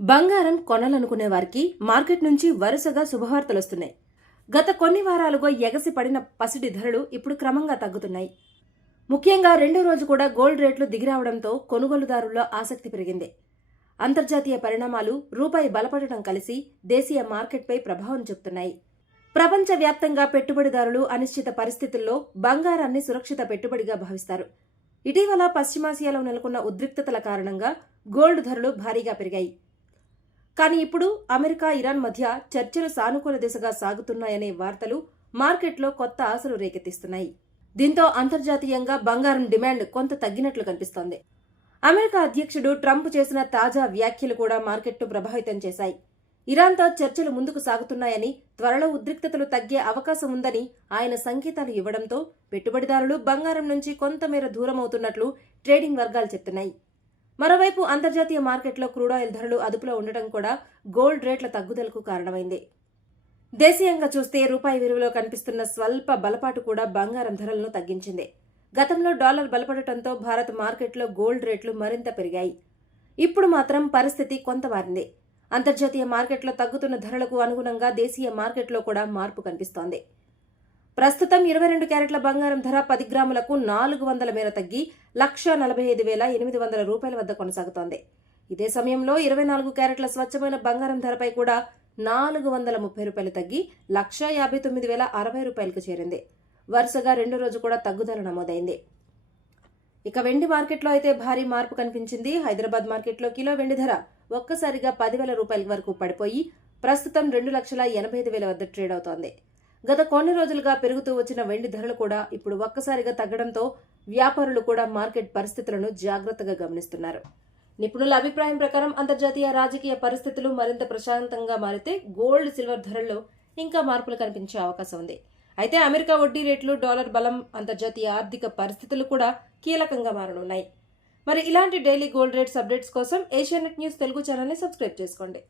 బంగారం కొనాలనుకునే వారికి మార్కెట్ నుంచి వరుసగా శుభవార్తలొస్తున్నాయి. గత కొన్ని వారాలుగా ఎగసి పడిన పసిడి ధరలు ఇప్పుడు క్రమంగా తగ్గుతున్నాయి. ముఖ్యంగా రెండో రోజు కూడా గోల్డ్ రేట్లు దిగిరావడంతో కొనుగోలుదారుల్లో ఆసక్తి పెరిగింది. అంతర్జాతీయ పరిణామాలు, రూపాయి బలపడటం కలిసి దేశీయ మార్కెట్పై ప్రభావం చూపుతున్నాయి. ప్రపంచవ్యాప్తంగా పెట్టుబడిదారులు అనిశ్చిత పరిస్థితుల్లో బంగారాన్ని సురక్షిత పెట్టుబడిగా భావిస్తారు. ఇటీవల పశ్చిమాసియాలో నెలకొన్న ఉద్రిక్తతల కారణంగా గోల్డ్ ధరలు భారీగా పెరిగాయి. కానీ ఇప్పుడు అమెరికా, ఇరాన్ మధ్య చర్చలు సానుకూల దిశగా సాగుతున్నాయనే వార్తలు మార్కెట్లో కొత్త ఆశలు రేకెత్తిస్తున్నాయి. దీంతో అంతర్జాతీయంగా బంగారం డిమాండ్ కొంత తగ్గినట్లు కనిపిస్తోంది. అమెరికా అధ్యక్షుడు ట్రంప్ చేసిన తాజా వ్యాఖ్యలు కూడా మార్కెట్ను ప్రభావితం చేశాయి. ఇరాన్తో చర్చలు ముందుకు సాగుతున్నాయని, త్వరలో ఉద్రిక్తతలు తగ్గే అవకాశం ఉందని ఆయన సంకేతాలు ఇవ్వడంతో పెట్టుబడిదారులు బంగారం నుంచి కొంతమేర దూరమవుతున్నట్లు ట్రేడింగ్ వర్గాలు చెప్తున్నాయి. మరోవైపు అంతర్జాతీయ మార్కెట్లో క్రూడాయిల్ ధరలు అదుపులో ఉండటం కూడా గోల్డ్ రేట్ల తగ్గుదలకు కారణమైంది. దేశీయంగా చూస్తే రూపాయి విలువలో కనిపిస్తున్న స్వల్ప బలపాటు కూడా బంగారం ధరలను తగ్గించింది. గతంలో డాలర్ బలపడటంతో భారత్ మార్కెట్లో గోల్డ్ రేట్లు మరింత పెరిగాయి. ఇప్పుడు మాత్రం పరిస్థితి కొంత మారింది. అంతర్జాతీయ మార్కెట్లో తగ్గుతున్న ధరలకు అనుగుణంగా దేశీయ మార్కెట్లో కూడా మార్పు కనిపిస్తోంది. ప్రస్తుతం 22 క్యారెట్ల బంగారం ధర 10 గ్రాములకు 400 మేర తగ్గి 1,45,800 రూపాయల వద్ద కొనసాగుతోంది. ఇదే సమయంలో 24 క్యారెట్ల స్వచ్ఛమైన బంగారం ధరపై కూడా 430 రూపాయలు తగ్గి 1,59,060 రూపాయలకు చేరింది. వరుసగా రెండో రోజు కూడా తగ్గుదల నమోదైంది. ఇక వెండి మార్కెట్లో అయితే భారీ మార్పు కనిపించింది. హైదరాబాద్ మార్కెట్లో కిలో వెండి ధర ఒక్కసారిగా 10,000 రూపాయల వరకు పడిపోయి ప్రస్తుతం 2,85,000 వద్ద ట్రేడ్ అవుతోంది. గత కొన్ని రోజులుగా పెరుగుతూ వచ్చిన వెండి ధరలు కూడా ఇప్పుడు ఒక్కసారిగా తగ్గడంతో వ్యాపారులు కూడా మార్కెట్ పరిస్థితులను జాగ్రత్తగా గమనిస్తున్నారు. నిపుణుల అభిప్రాయం ప్రకారం అంతర్జాతీయ రాజకీయ పరిస్థితులు మరింత ప్రశాంతంగా మారితే గోల్డ్, సిల్వర్ ధరల్లో ఇంకా మార్పులు కనిపించే అవకాశం ఉంది. అయితే అమెరికా వడ్డీ రేట్లు, డాలర్ బలం, అంతర్జాతీయ ఆర్థిక పరిస్థితులు కూడా కీలకంగా మారనున్నాయి. మరి ఇలాంటి డైలీ గోల్డ్ రేట్స్ అప్డేట్స్ కోసం ఏషియానెట్ న్యూస్ తెలుగు ఛానల్ని సబ్స్క్రైబ్ చేసుకోండి.